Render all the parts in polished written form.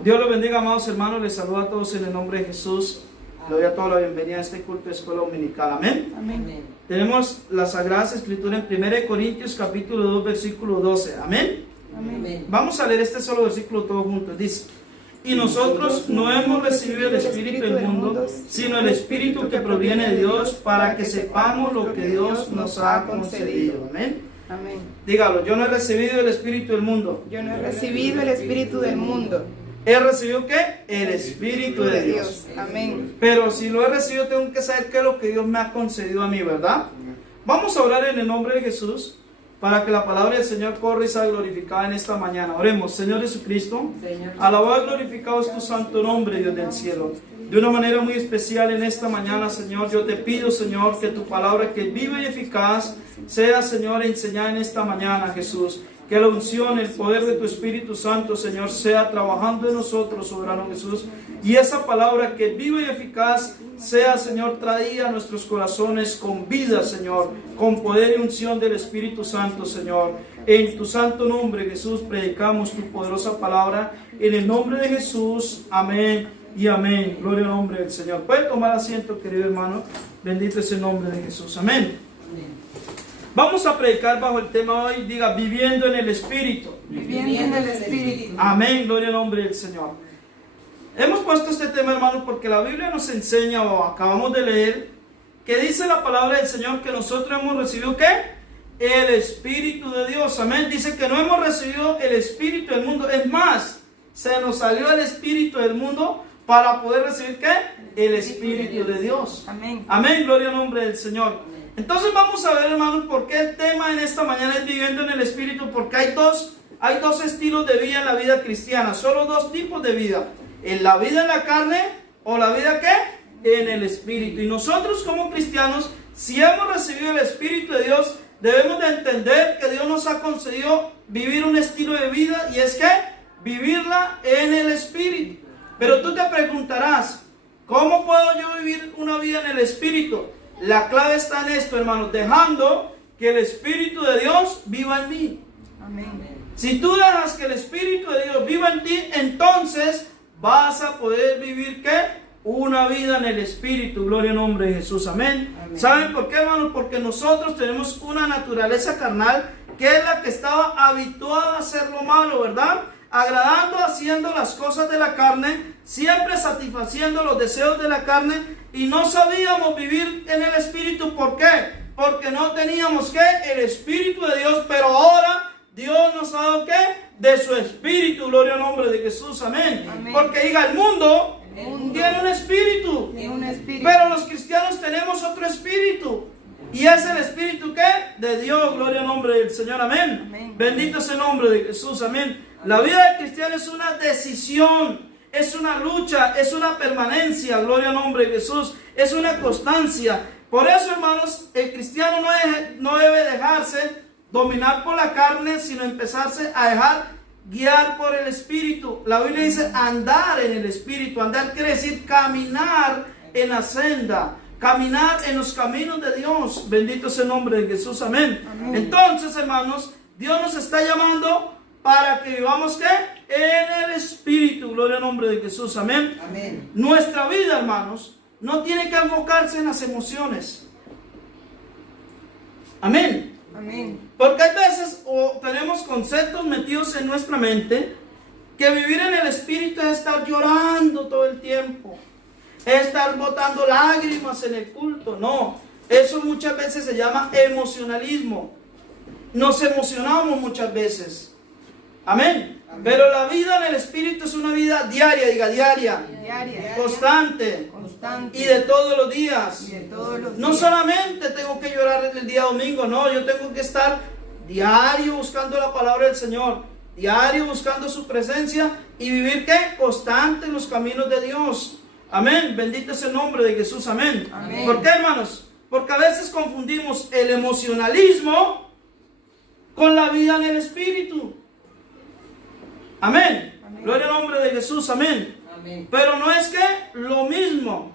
Dios los bendiga, amados hermanos. Les saludo a todos en el nombre de Jesús. Le doy a todos la bienvenida a este culto de escuela dominical. Amén. Amén. Tenemos las Sagradas Escrituras en 1 Corintios capítulo 2 versículo 12. Amén. Amén. Vamos a leer este solo versículo todos juntos. Dice: y nosotros no hemos recibido el Espíritu del mundo, sino el Espíritu que proviene de Dios, para que sepamos lo que Dios nos ha concedido. Amén. Amén. Dígalo: yo no he recibido el Espíritu del mundo. Yo no he recibido el Espíritu del mundo. ¿He recibido qué? El Espíritu de Dios. Amén. Pero si lo he recibido, tengo que saber qué es lo que Dios me ha concedido a mí, ¿verdad? Vamos a orar en el nombre de Jesús para que la palabra del Señor corra y sea glorificada en esta mañana. Oremos. Señor Jesucristo, alabado y glorificado es tu santo nombre, Dios del cielo. De una manera muy especial en esta mañana, Señor, yo te pido, Señor, que tu palabra, que es viva y eficaz, sea, Señor, enseñada en esta mañana, Jesús. Que la unción, el poder de tu Espíritu Santo, Señor, sea trabajando en nosotros, soberano Jesús. Y esa palabra que es viva y eficaz sea, Señor, traída a nuestros corazones con vida, Señor, con poder y unción del Espíritu Santo, Señor. En tu santo nombre, Jesús, predicamos tu poderosa palabra. En el nombre de Jesús, amén y amén. Gloria al nombre del Señor. Puede tomar asiento, querido hermano. Bendito es el nombre de Jesús. Amén. Vamos a predicar bajo el tema hoy, diga, viviendo en el Espíritu. Viviendo en el Espíritu. Amén, gloria al nombre del Señor. Hemos puesto este tema, hermanos, porque la Biblia nos enseña, o acabamos de leer, que dice la palabra del Señor que nosotros hemos recibido, ¿qué? El Espíritu de Dios. Amén. Dice que no hemos recibido el Espíritu del mundo. Es más, se nos salió el Espíritu del mundo para poder recibir, ¿qué? El Espíritu de Dios. Amén. Amén, gloria al nombre del Señor. Entonces vamos a ver, hermanos, por qué el tema en esta mañana es viviendo en el Espíritu. Porque hay dos estilos de vida en la vida cristiana. Solo dos tipos de vida. En la vida en la carne o la vida ¿qué? En el Espíritu. Y nosotros como cristianos, si hemos recibido el Espíritu de Dios, debemos de entender que Dios nos ha concedido vivir un estilo de vida. Y es que vivirla en el Espíritu. Pero tú te preguntarás, ¿cómo puedo yo vivir una vida en el Espíritu? La clave está en esto, hermanos, dejando que el Espíritu de Dios viva en mí. Amén. Si tú dejas que el Espíritu de Dios viva en ti, entonces vas a poder vivir, ¿qué? Una vida en el Espíritu. Gloria al nombre de Jesús. Amén. Amén. ¿Saben por qué, hermanos? Porque nosotros tenemos una naturaleza carnal que es la que estaba habituada a hacer lo malo, ¿verdad? Agradando, haciendo las cosas de la carne, siempre satisfaciendo los deseos de la carne, y no sabíamos vivir en el Espíritu. ¿Por qué? Porque no teníamos, ¿qué? El Espíritu de Dios. Pero ahora Dios nos ha dado, ¿qué? De su Espíritu. Gloria al nombre de Jesús. Amén. Amén. Porque diga, el mundo tiene un espíritu, Un espíritu. pero los cristianos tenemos otro espíritu. Y es el Espíritu, ¿qué? De Dios. Gloria al nombre del Señor. Amén. Amén. Bendito es el nombre de Jesús. Amén. La vida del cristiano es una decisión, es una lucha, es una permanencia. Gloria al nombre de Jesús. Es una constancia. Por eso, hermanos, el cristiano no debe dejarse dominar por la carne, sino empezarse a dejar guiar por el Espíritu. La Biblia dice andar en el Espíritu. Andar quiere decir caminar en la senda, caminar en los caminos de Dios. Bendito es el nombre de Jesús. Amén. Amén. Entonces, hermanos, Dios nos está llamando para que vivamos, ¿qué? En el Espíritu. Gloria al nombre de Jesús. Amén. Amén. Nuestra vida, hermanos, no tiene que enfocarse en las emociones. Amén. Amén. Porque hay veces tenemos conceptos metidos en nuestra mente que vivir en el Espíritu es estar llorando todo el tiempo, es estar botando lágrimas en el culto. No, eso muchas veces se llama emocionalismo. Nos emocionamos muchas veces. Amén. Amén. Pero la vida en el Espíritu es una vida diaria, diga diaria, Diaria. constante Constante. y de todos los días. Y de todos los No días. solamente tengo que llorar el día domingo, no, yo tengo que estar diario buscando la palabra del Señor, diario buscando su presencia y vivir, ¿qué? Constante en los caminos de Dios. Amén. Bendito es el nombre de Jesús. Amén. Amén. ¿Por qué, hermanos? Porque a veces confundimos el emocionalismo con la vida en el Espíritu. Amén. Amén. Gloria al nombre de Jesús. Amén. Amén. Pero no es que lo mismo.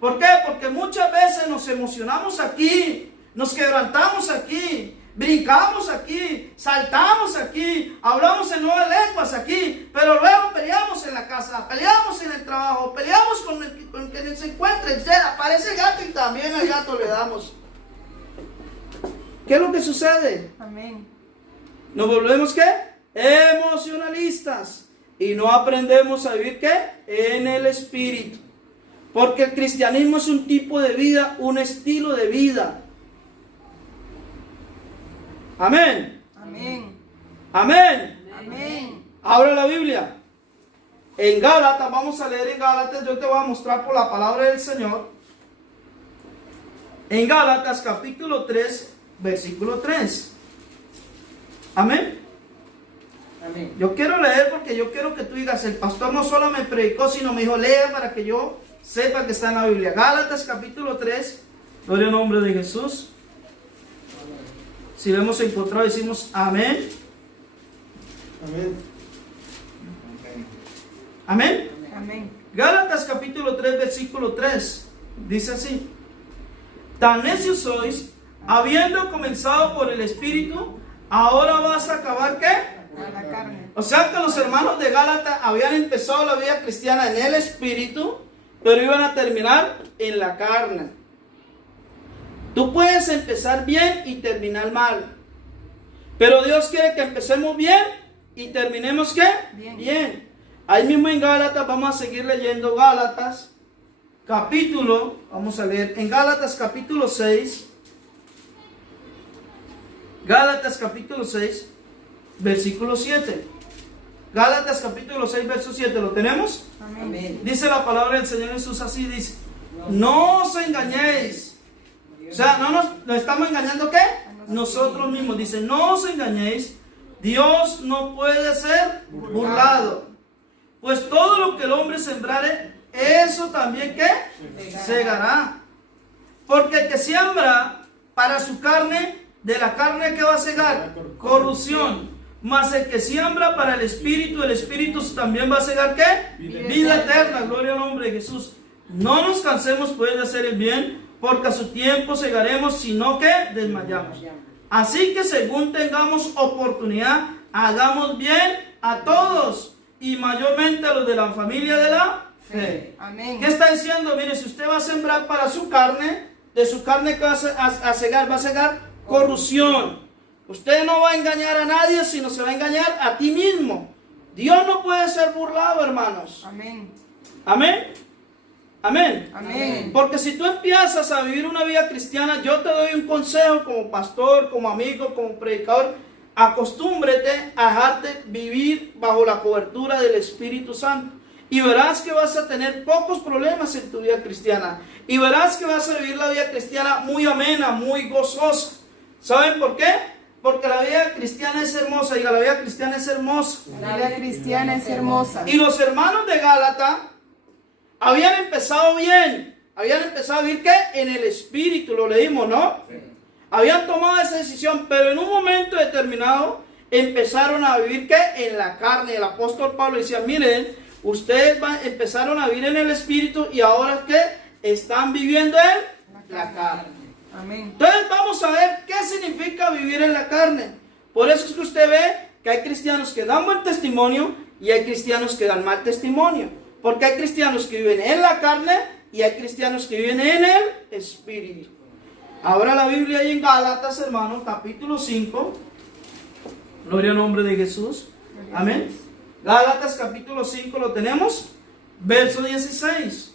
¿Por qué? Porque muchas veces nos emocionamos aquí, nos quebrantamos aquí, brincamos aquí, saltamos aquí, hablamos en nuevas lenguas aquí, pero luego peleamos en la casa, peleamos en el trabajo, peleamos con el que se encuentre, aparece el gato y también al gato le damos. ¿Qué es lo que sucede? Amén. Nos volvemos ¿qué? Emocionalistas. Y no aprendemos a vivir ¿qué? En el espíritu. Porque el cristianismo es un tipo de vida, un estilo de vida. Amén. Amén. Amén. Amén. Abra la Biblia. En Gálatas, vamos a leer en Gálatas, yo te voy a mostrar por la palabra del Señor. En Gálatas capítulo 3, versículo 3. Amén. Amén. Yo quiero leer porque yo quiero que tú digas, el pastor no solo me predicó, sino me dijo, lea para que yo sepa que está en la Biblia. Gálatas capítulo 3, gloria al nombre de Jesús. Si lo hemos encontrado, decimos amén. Amén. Amén. Amén. Gálatas capítulo 3, versículo 3. Dice así: tan necios sois, habiendo comenzado por el Espíritu, ahora vas a acabar ¿qué? A la carne. O sea que los hermanos de Gálatas habían empezado la vida cristiana en el Espíritu, pero iban a terminar en la carne. Tú puedes empezar bien y terminar mal, pero Dios quiere que empecemos bien y terminemos ¿qué? Bien. Ahí mismo en Gálatas, vamos a seguir leyendo Gálatas capítulo, vamos a leer en Gálatas capítulo 6, Gálatas capítulo 6, versículo 7. Gálatas capítulo 6, verso 7, ¿lo tenemos? Amén. Dice la palabra del Señor Jesús así, dice: no os engañéis. O sea, no nos estamos engañando ¿qué? Nosotros mismos. Dice, no os engañéis, Dios no puede ser burlado. Pues todo lo que el hombre sembrare, eso también ¿qué? Segará. Porque el que siembra para su carne, de la carne ¿qué va a segar? Corrupción. Mas el que siembra para el espíritu también va a segar ¿qué? Vida eterna. Gloria al nombre de Jesús. No nos cansemos pues de hacer el bien, porque a su tiempo segaremos, sino que desmayamos. Así que según tengamos oportunidad, hagamos bien a todos, y mayormente a los de la familia de la fe. Amén. ¿Qué está diciendo? Mire, si usted va a sembrar para su carne, de su carne que va a segar, va a segar corrupción. Usted no va a engañar a nadie, sino se va a engañar a ti mismo. Dios no puede ser burlado, hermanos. Amén. Amén. Amén. Amén. Porque si tú empiezas a vivir una vida cristiana, yo te doy un consejo como pastor, como amigo, como predicador: acostúmbrete a dejarte vivir bajo la cobertura del Espíritu Santo. Y verás que vas a tener pocos problemas en tu vida cristiana. Y verás que vas a vivir la vida cristiana muy amena, muy gozosa. ¿Saben por qué? Porque la vida cristiana es hermosa. Diga, la vida cristiana es hermosa. La vida cristiana es hermosa. Y los hermanos de Gálatas habían empezado bien. Habían empezado a vivir ¿qué? En el Espíritu, lo leímos, ¿no? Sí. Habían tomado esa decisión, pero en un momento determinado empezaron a vivir ¿qué? En la carne. El apóstol Pablo decía, miren, ustedes empezaron a vivir en el Espíritu y ahora ¿qué? Están viviendo en la carne. Amén. Entonces vamos a ver qué significa vivir en la carne. Por eso es que usted ve que hay cristianos que dan buen testimonio y hay cristianos que dan mal testimonio. Porque hay cristianos que viven en la carne y hay cristianos que viven en el Espíritu. Ahora la Biblia ahí en Gálatas, hermano, capítulo 5. Gloria al nombre de Jesús. Amén. Gálatas capítulo 5, ¿lo tenemos? Verso 16.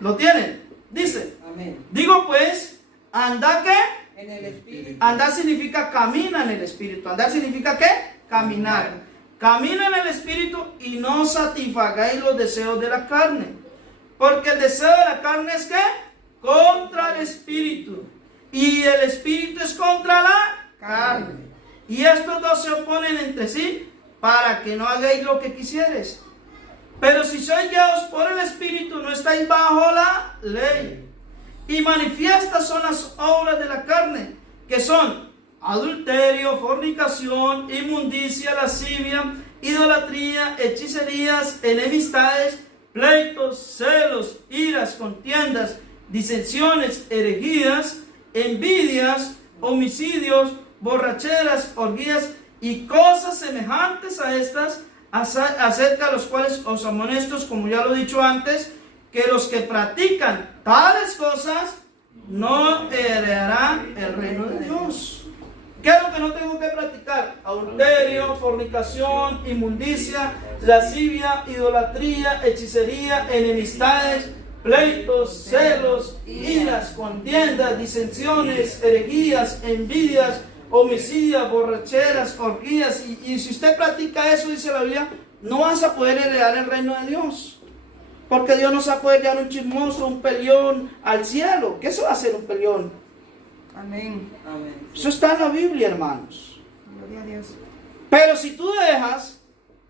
¿Lo tienen? Dice, Amén. digo pues, anda ¿qué? En el Espíritu. Andar significa camina en el Espíritu. Andar significa ¿qué? Caminar. Camina en el Espíritu y no satisfagáis los deseos de la carne. Porque el deseo de la carne es ¿qué? Contra el Espíritu. Y el Espíritu es contra la carne. Y estos dos se oponen entre sí para que no hagáis lo que quisieres. Pero si sois guiados por el Espíritu, no estáis bajo la ley. Y manifiestas son las obras de la carne, que son adulterio, fornicación, inmundicia, lascivia, idolatría, hechicerías, enemistades, pleitos, celos, iras, contiendas, disensiones, herejías, envidias, homicidios, borracheras, orgías y cosas semejantes a estas, acerca de los cuales os amonesto, como ya lo he dicho antes, que los que practican tales cosas no heredarán el reino de Dios. ¿Qué es lo que no tengo que practicar? Adulterio, fornicación, inmundicia, lascivia, idolatría, hechicería, enemistades, pleitos, celos, iras, contiendas, disensiones, herejías, envidias, homicidios, borracheras, orgías. Y si usted practica eso, dice la Biblia, no vas a poder heredar el reino de Dios. Porque Dios no se va a poder llevar un chismoso, un peleón al cielo. ¿Qué eso va a ser un peleón? Amén. Eso está en la Biblia, hermanos. Gloria a Dios. Pero si tú dejas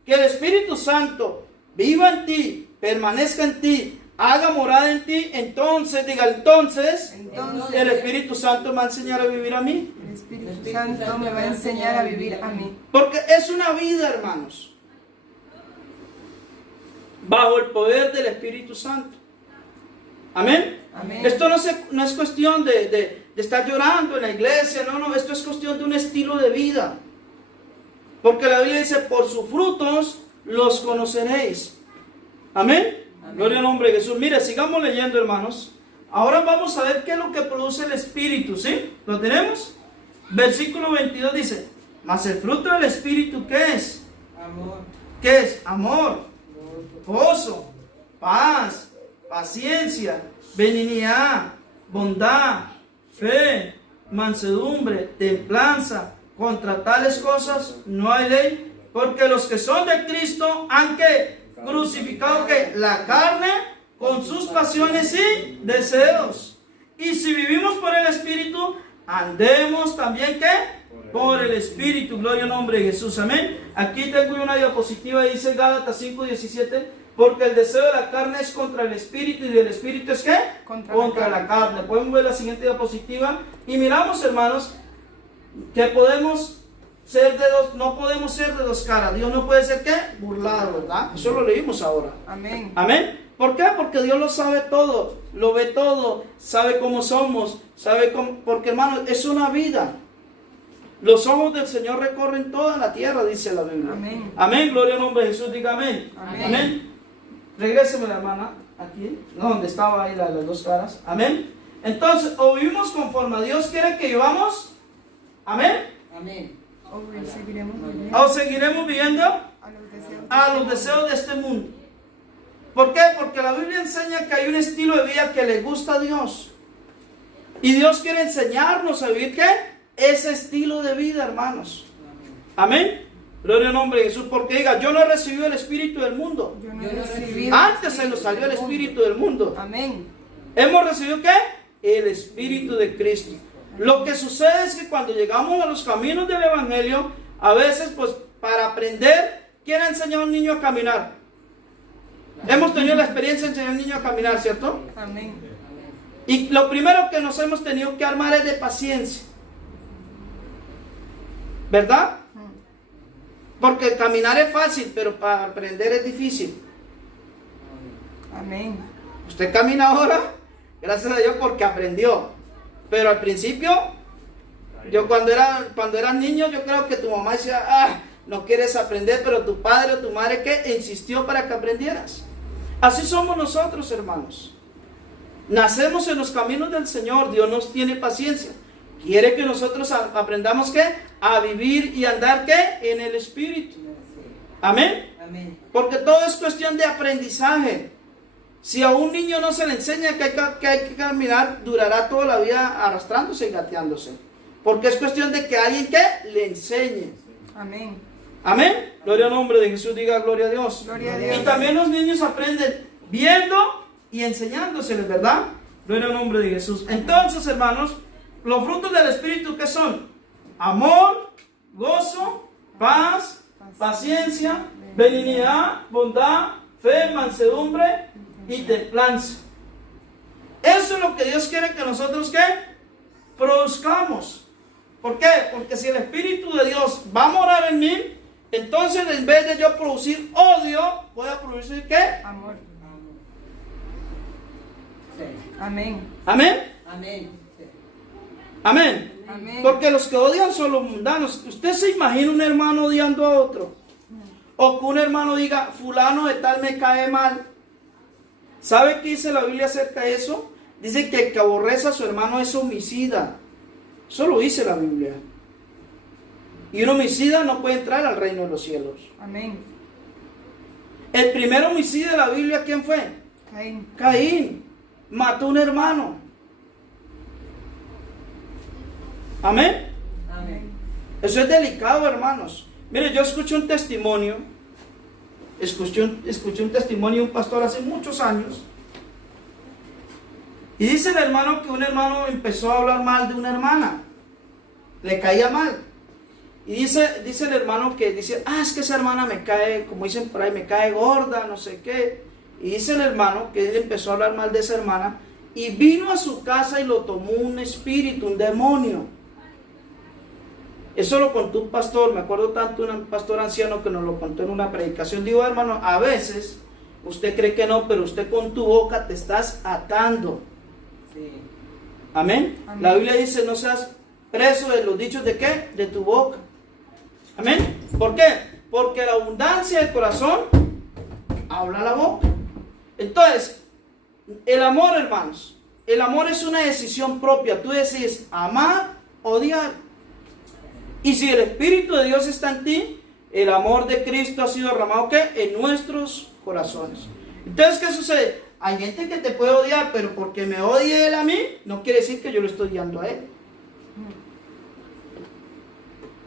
que el Espíritu Santo viva en ti, permanezca en ti, haga morada en ti, entonces el Espíritu Santo me va a enseñar a vivir a mí. El Espíritu Santo me va a enseñar a vivir a mí. Porque es una vida, hermanos, bajo el poder del Espíritu Santo. Amén. Amén. Esto no es cuestión de estar llorando en la iglesia, no, esto es cuestión de un estilo de vida. Porque la Biblia dice, por sus frutos los conoceréis. Amén. Amén. Gloria al nombre de Jesús. Mire, sigamos leyendo, hermanos. Ahora vamos a ver qué es lo que produce el Espíritu, ¿sí? ¿Lo tenemos? Versículo 22 dice, mas el fruto del Espíritu, ¿qué es? Amor. ¿Qué es? Amor, gozo, paz, paciencia, benignidad, bondad, fe, mansedumbre, templanza. Contra tales cosas no hay ley, porque los que son de Cristo han que crucificado que la carne con sus pasiones y deseos. Y si vivimos por el Espíritu, andemos también ¿qué? Por el Espíritu. Gloria al nombre de Jesús. Amén. Aquí tengo una diapositiva, dice Gálatas 5:17, porque el deseo de la carne es contra el Espíritu y del Espíritu es ¿qué? Contra la carne. Podemos ver la siguiente diapositiva y miramos, hermanos, que podemos ser no podemos ser de dos caras. Dios no puede ser ¿qué? Burlado, ¿verdad? Eso lo leímos ahora. Amén. Amén. ¿Por qué? Porque Dios lo sabe todo, lo ve todo, sabe cómo somos, porque hermanos, es una vida. Los ojos del Señor recorren toda la tierra, dice la Biblia. Amén. Amén, gloria al nombre de Jesús, diga amén. Amén. Amén. Regréseme la hermana, aquí, no, donde estaba ahí las dos caras. Amén. Entonces, o vivimos conforme a Dios quiere que vivamos. Amén. Amén. O seguiremos viviendo a los deseos de este mundo. ¿Por qué? Porque la Biblia enseña que hay un estilo de vida que le gusta a Dios. Y Dios quiere enseñarnos a vivir ¿qué? Ese estilo de vida, hermanos. Amén. Gloria al nombre de Jesús. Porque diga, yo no he recibido el espíritu del mundo. Yo no he recibido Antes se nos salió el espíritu del mundo. Amén. ¿Hemos recibido qué? El espíritu de Cristo. Lo que sucede es que cuando llegamos a los caminos del Evangelio, a veces pues para aprender, ¿quién ha enseñado a un niño a caminar? Hemos tenido la experiencia de enseñar a un niño a caminar, ¿cierto? Amén. Y lo primero que nos hemos tenido que armar es de paciencia. ¿Verdad? Porque caminar es fácil, pero para aprender es difícil. Amén. Usted camina ahora, gracias a Dios, porque aprendió. Pero al principio, yo cuando eras niño, yo creo que tu mamá decía, no quieres aprender, pero tu padre o tu madre ¿qué? Insistió para que aprendieras. Así somos nosotros, hermanos. Nacemos en los caminos del Señor. Dios nos tiene paciencia. Quiere que nosotros aprendamos ¿qué? A vivir y andar ¿qué? En el Espíritu. Amén. Amén. Porque todo es cuestión de aprendizaje. Si a un niño no se le enseña que hay que caminar, durará toda la vida arrastrándose y gateándose. Porque es cuestión de que alguien ¿qué? Le enseñe. Amén. Amén. Gloria al nombre de Jesús, diga gloria a Dios. Gloria a Dios. Y también los niños aprenden viendo y enseñándoseles, ¿verdad? Gloria al nombre de Jesús. Entonces, hermanos, los frutos del Espíritu, ¿qué son? Amor, gozo, paz, paciencia, benignidad, bondad, fe, mansedumbre y templanza. Eso es lo que Dios quiere que nosotros ¿qué? Produzcamos. ¿Por qué? Porque si el Espíritu de Dios va a morar en mí, entonces en vez de yo producir odio, voy a producir ¿qué? Amor. Amén. Amén. Amén. Amén. Amén. Porque los que odian son los mundanos. Usted se imagina un hermano odiando a otro. O que un hermano diga, fulano de tal me cae mal. ¿Sabe qué dice la Biblia acerca de eso? Dice que el que aborrece a su hermano es homicida. Eso lo dice la Biblia. Y un homicida no puede entrar al reino de los cielos. Amén. El primer homicida de la Biblia, ¿quién fue? Caín. Caín. Mató a un hermano. Amén. Amén. Eso es delicado, hermanos. Mire, yo escuché un testimonio. Escuché un testimonio de un pastor hace muchos años. Y dice el hermano que un hermano empezó a hablar mal de una hermana. Le caía mal. Y dice el hermano que dice, es que esa hermana me cae, como dicen por ahí, me cae gorda, no sé qué. Y dice el hermano que él empezó a hablar mal de esa hermana. Y vino a su casa y lo tomó un espíritu, un demonio. Eso lo contó un pastor, me acuerdo tanto de un pastor anciano que nos lo contó en una predicación. Digo, hermano, a veces usted cree que no, pero usted con tu boca te estás atando. Sí. Amén. Amén. La Biblia dice, no seas preso de los dichos de qué, de tu boca. Amén. ¿Por qué? Porque la abundancia del corazón habla la boca. Entonces, el amor, hermanos, el amor es una decisión propia. Tú decides amar, odiar. Y si el Espíritu de Dios está en ti, el amor de Cristo ha sido derramado ¿qué? En nuestros corazones. Entonces, ¿qué sucede? Hay gente que te puede odiar, pero porque me odie él a mí, no quiere decir que yo lo estoy odiando a él.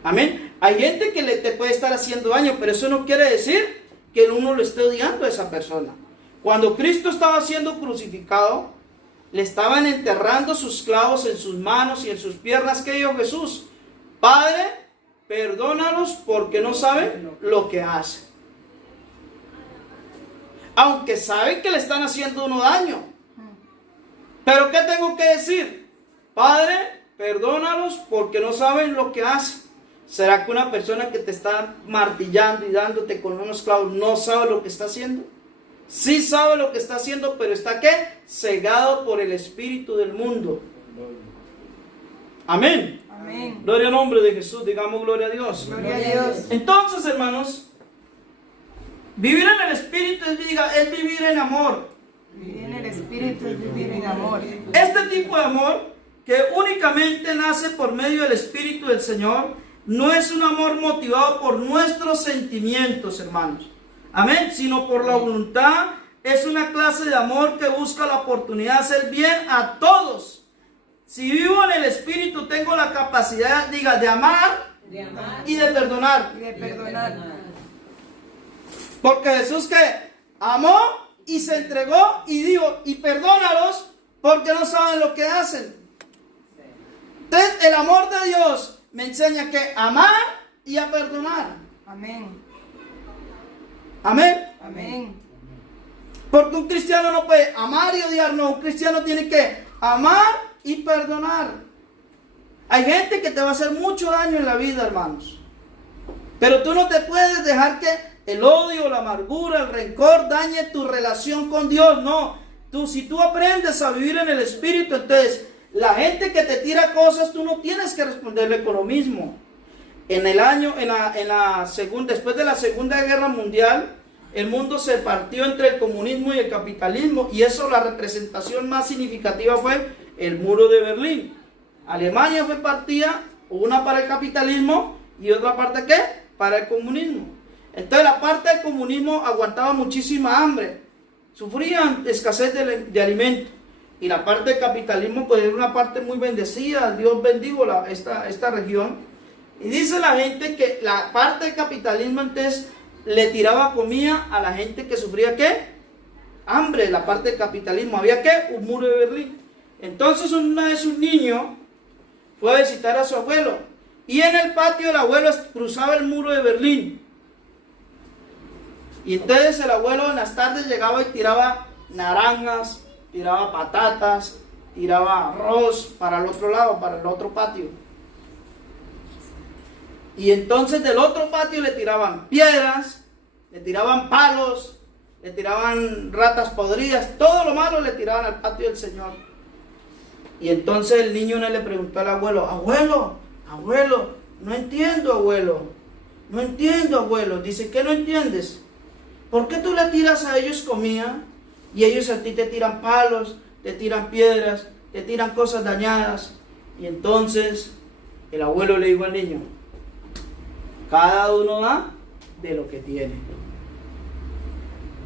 Amén. Hay gente que te puede estar haciendo daño, pero eso no quiere decir que uno lo esté odiando a esa persona. Cuando Cristo estaba siendo crucificado, le estaban enterrando sus clavos en sus manos y en sus piernas. ¿Qué dijo Jesús? Padre, perdónalos porque no saben lo que hacen. Aunque saben que le están haciendo uno daño. Pero ¿qué tengo que decir? Padre, perdónalos porque no saben lo que hacen. ¿Será que una persona que te está martillando y dándote con unos clavos no sabe lo que está haciendo? Sí sabe lo que está haciendo, pero está ¿qué? Cegado por el espíritu del mundo. Amén. Amén. Gloria al nombre de Jesús, digamos gloria a Dios. Gloria a Dios. Entonces, hermanos, vivir en el espíritu es vivir en amor. Vivir en el espíritu es vivir en amor. Este tipo de amor que únicamente nace por medio del espíritu del Señor no es un amor motivado por nuestros sentimientos, hermanos. Amén, sino por la voluntad. Es una clase de amor que busca la oportunidad de hacer bien a todos. Si vivo en el Espíritu, tengo la capacidad, de amar y de perdonar. Y de perdonar. Porque Jesús que amó y se entregó y dijo, y perdónalos porque no saben lo que hacen. Entonces, el amor de Dios me enseña que amar y a perdonar. Amén. Amén. Amén. Porque un cristiano no puede amar y odiar, no. Un cristiano tiene que amar y perdonar. Hay gente que te va a hacer mucho daño en la vida, hermanos. Pero tú no te puedes dejar que el odio, la amargura, el rencor dañe tu relación con Dios. No. Si tú aprendes a vivir en el Espíritu, entonces la gente que te tira cosas, tú no tienes que responderle con lo mismo. Después de la Segunda Guerra Mundial, el mundo se partió entre el comunismo y el capitalismo, y eso, la representación más significativa fue el muro de Berlín. Alemania fue partida, una para el capitalismo y otra parte ¿qué? Para el comunismo. Entonces la parte del comunismo aguantaba muchísima hambre, sufrían escasez de alimentos, y la parte del capitalismo pues era una parte muy bendecida. Dios bendijo esta región. Y dice la gente que la parte del capitalismo entonces le tiraba comida a la gente que sufría ¿qué? Hambre. La parte del capitalismo había ¿qué? Un muro de Berlín. Entonces una vez un niño fue a visitar a su abuelo y en el patio del abuelo cruzaba el muro de Berlín. Y entonces el abuelo en las tardes llegaba y tiraba naranjas, tiraba patatas, tiraba arroz para el otro lado, para el otro patio. Y entonces del otro patio le tiraban piedras, le tiraban palos, le tiraban ratas podridas, todo lo malo le tiraban al patio del Señor. Y entonces el niño le preguntó al abuelo, abuelo, no entiendo, abuelo. No entiendo, abuelo. Dice, ¿qué no entiendes? ¿Por qué tú le tiras a ellos comida y ellos a ti te tiran palos, te tiran piedras, te tiran cosas dañadas? Y entonces el abuelo le dijo al niño, cada uno da de lo que tiene.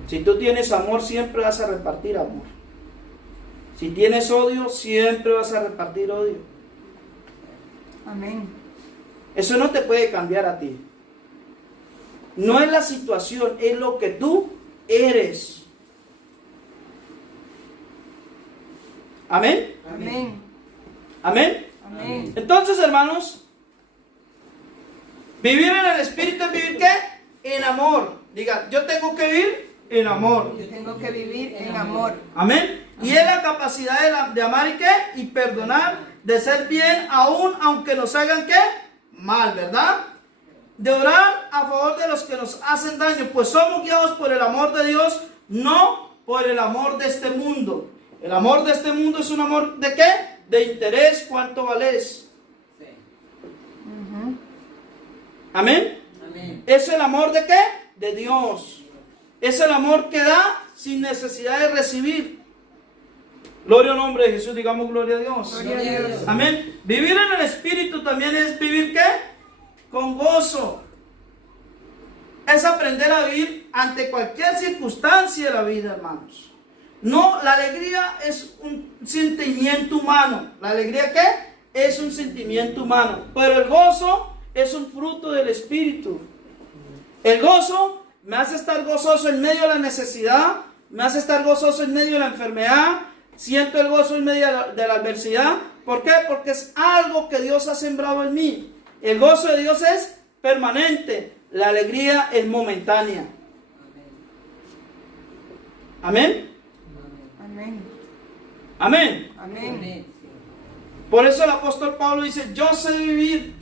Si tú tienes amor, siempre vas a repartir amor. Si tienes odio, siempre vas a repartir odio. Amén. Eso no te puede cambiar a ti. No es la situación, es lo que tú eres. Amén. Amén. Amén. Amén. Entonces, hermanos, vivir en el Espíritu es vivir ¿qué? En amor. Diga, yo tengo que vivir en amor. Yo tengo que vivir en amor. Amén. Y es la capacidad de amar y qué? Y perdonar, de ser bien aún aunque nos hagan ¿qué? Mal, ¿verdad? De orar a favor de los que nos hacen daño, pues somos guiados por el amor de Dios, no por el amor de este mundo. El amor de este mundo es un amor ¿de qué? De interés, ¿cuánto vales? Ujú. Amén. Amén. Es el amor ¿de qué? De Dios. Es el amor que da sin necesidad de recibir. Gloria al nombre de Jesús, digamos gloria a Dios. Gloria a Dios. Amén. Vivir en el Espíritu también es vivir ¿qué? Con gozo. Es aprender a vivir ante cualquier circunstancia de la vida, hermanos. No, la alegría es un sentimiento humano. ¿La alegría qué? Es un sentimiento humano. Pero el gozo es un fruto del Espíritu. El gozo me hace estar gozoso en medio de la necesidad, me hace estar gozoso en medio de la enfermedad, siento el gozo en medio de la adversidad. ¿Por qué? Porque es algo que Dios ha sembrado en mí. El gozo de Dios es permanente, la alegría es momentánea. Amén. Amén. Amén. Amén. Por eso el apóstol Pablo dice, yo sé vivir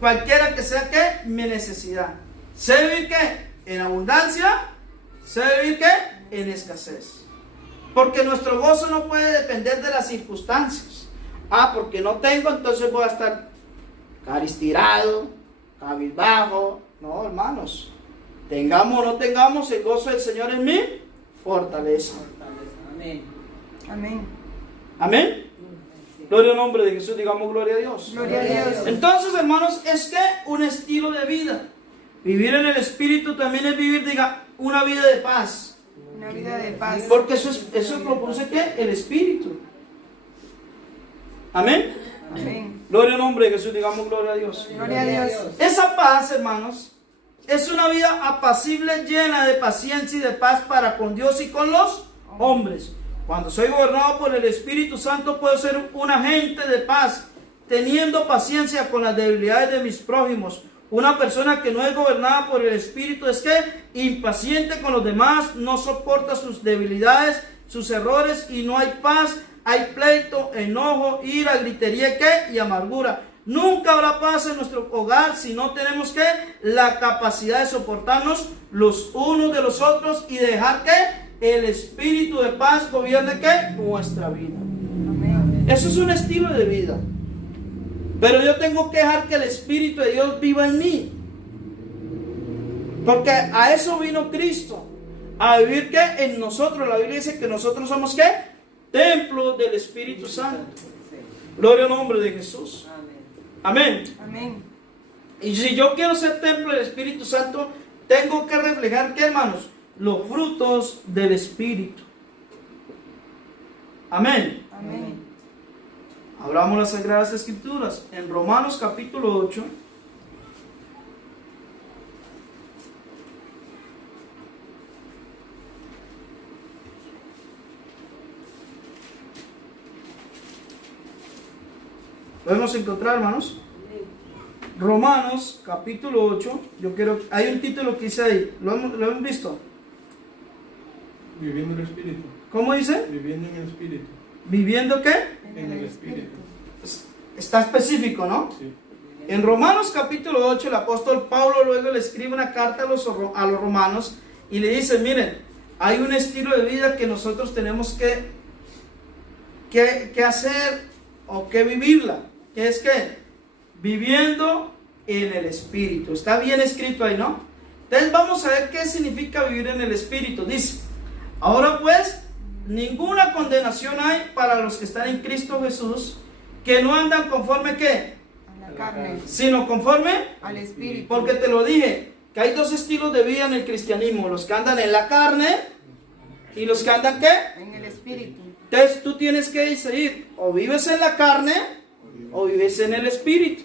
cualquiera que sea que mi necesidad. Sé vivir que en abundancia, sé vivir que en escasez. Porque nuestro gozo no puede depender de las circunstancias. Porque no tengo, entonces voy a estar caristirado, cabizbajo. No, hermanos. Tengamos o no tengamos, el gozo del Señor en mí fortaleza. Amén. Amén. Amén. Gloria al nombre de Jesús, digamos gloria a Dios. Gloria a Dios. Entonces, hermanos, es que un estilo de vida. Vivir en el Espíritu también es vivir, diga, una vida de paz. Una vida de paz. Porque eso produce ¿qué? El Espíritu. Amén. Amén. Gloria al nombre de Jesús, digamos gloria a Dios. Gloria a Dios. Esa paz, hermanos, es una vida apacible, llena de paciencia y de paz para con Dios y con los hombres. Cuando soy gobernado por el Espíritu Santo, puedo ser un agente de paz, teniendo paciencia con las debilidades de mis prójimos. Una persona que no es gobernada por el Espíritu es que impaciente con los demás, no soporta sus debilidades, sus errores, y no hay paz. Hay pleito, enojo, ira, gritería ¿qué? Y amargura. Nunca habrá paz en nuestro hogar si no tenemos ¿qué? La capacidad de soportarnos los unos de los otros y dejar que el espíritu de paz gobierne ¿qué? Nuestra vida. Amén. Eso es un estilo de vida. Pero yo tengo que dejar que el Espíritu de Dios viva en mí. Porque a eso vino Cristo. A vivir ¿qué? En nosotros. La Biblia dice que nosotros somos ¿qué? Templo del Espíritu Santo. Gloria al nombre de Jesús. Amén. Amén. Y si yo quiero ser templo del Espíritu Santo, tengo que reflejar ¿qué, hermanos? Los frutos del Espíritu. Amén. Amén. Abramos las Sagradas Escrituras en Romanos capítulo 8. Podemos encontrar, hermanos, Romanos capítulo 8. Yo quiero, hay un título que dice ahí, ¿lo hemos visto? Viviendo en el Espíritu. ¿Cómo dice? Viviendo en el Espíritu. ¿Viviendo qué? En el Espíritu. Está específico, ¿no? Sí. En Romanos capítulo 8, el apóstol Pablo luego le escribe una carta a los romanos y le dice, miren, hay un estilo de vida que nosotros tenemos que hacer o que vivirla, que es que viviendo en el Espíritu. Está bien escrito ahí, ¿no? Entonces vamos a ver qué significa vivir en el Espíritu. Dice, ahora pues, ninguna condenación hay para los que están en Cristo Jesús, que no andan conforme ¿qué? A la carne, Sino conforme, al espíritu. porque te lo dije, que hay dos estilos de vida en el cristianismo, los que andan en la carne y los que andan ¿qué? En el espíritu. Entonces tú tienes que decidir, o vives en la carne o vives en el Espíritu.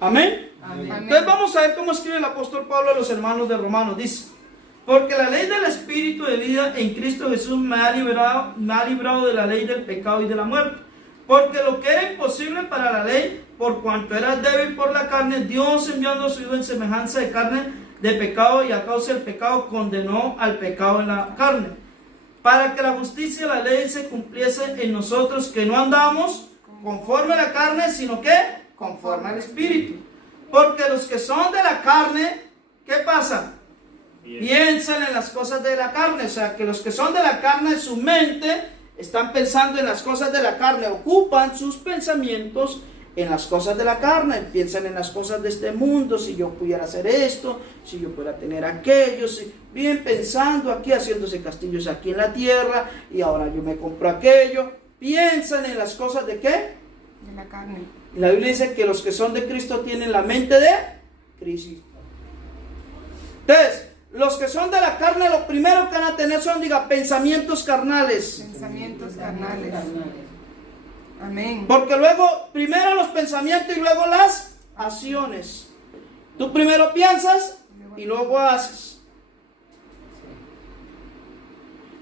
Amén. Amén. Entonces vamos a ver cómo escribe el apóstol Pablo a los hermanos de Romanos. Dice, porque la ley del Espíritu de vida en Cristo Jesús me ha librado de la ley del pecado y de la muerte. Porque lo que era imposible para la ley, por cuanto era débil por la carne, Dios enviando a su Hijo en semejanza de carne de pecado, y a causa del pecado condenó al pecado en la carne, para que la justicia de la ley se cumpliese en nosotros, que no andamos conforme a la carne, sino que conforme al Espíritu. Porque los que son de la carne, ¿qué pasa? Piensan en las cosas de la carne. O sea, que los que son de la carne, su mente, están pensando en las cosas de la carne, ocupan sus pensamientos en las cosas de la carne, piensan en las cosas de este mundo, si yo pudiera hacer esto, si yo pudiera tener aquello, si, bien pensando aquí, haciéndose castillos aquí en la tierra, y ahora yo me compro aquello. Piensan en las cosas de ¿qué? De la carne. Y la Biblia dice que los que son de Cristo tienen la mente de Cristo. Entonces, los que son de la carne, lo primero que van a tener son, diga, pensamientos carnales. Pensamientos carnales. Amén. Porque luego, primero los pensamientos y luego las acciones. Tú primero piensas y luego haces.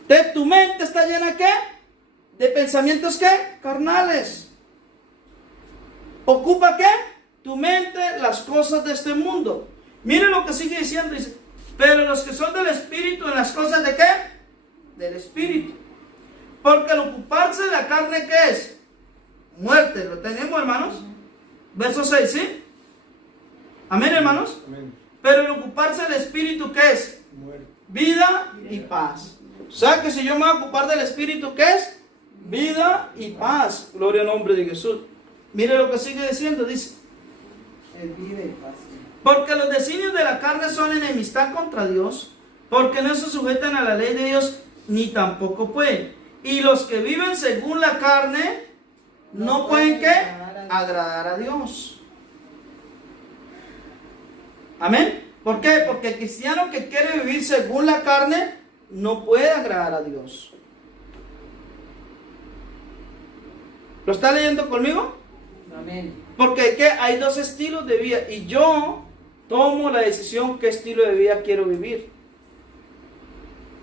Entonces, tu mente está llena ¿qué? De pensamientos ¿qué? Carnales. ¿Ocupa qué? Tu mente las cosas de este mundo. Miren lo que sigue diciendo, dice, pero los que son del Espíritu, en las cosas de ¿qué? Del Espíritu. Porque el ocuparse de la carne, ¿qué es? Muerte. ¿Lo tenemos, hermanos? Verso 6, ¿sí? Amén, hermanos. Amén. Pero el ocuparse del Espíritu, ¿qué es? Muerte. Vida y paz. O sea que si yo me voy a ocupar del Espíritu, ¿qué es? Vida y paz. Gloria al nombre de Jesús. Mire lo que sigue diciendo, dice, El vida y paz. porque los designios de la carne son enemistad contra Dios, porque no se sujetan a la ley de Dios, ni tampoco pueden. Y los que viven según la carne, no pueden ¿qué? Agradar a Dios. Amén. ¿Por qué? Porque el cristiano que quiere vivir según la carne, no puede agradar a Dios. ¿Lo está leyendo conmigo? Amén. Porque ¿qué? Hay dos estilos de vida y yo tomo la decisión qué estilo de vida quiero vivir.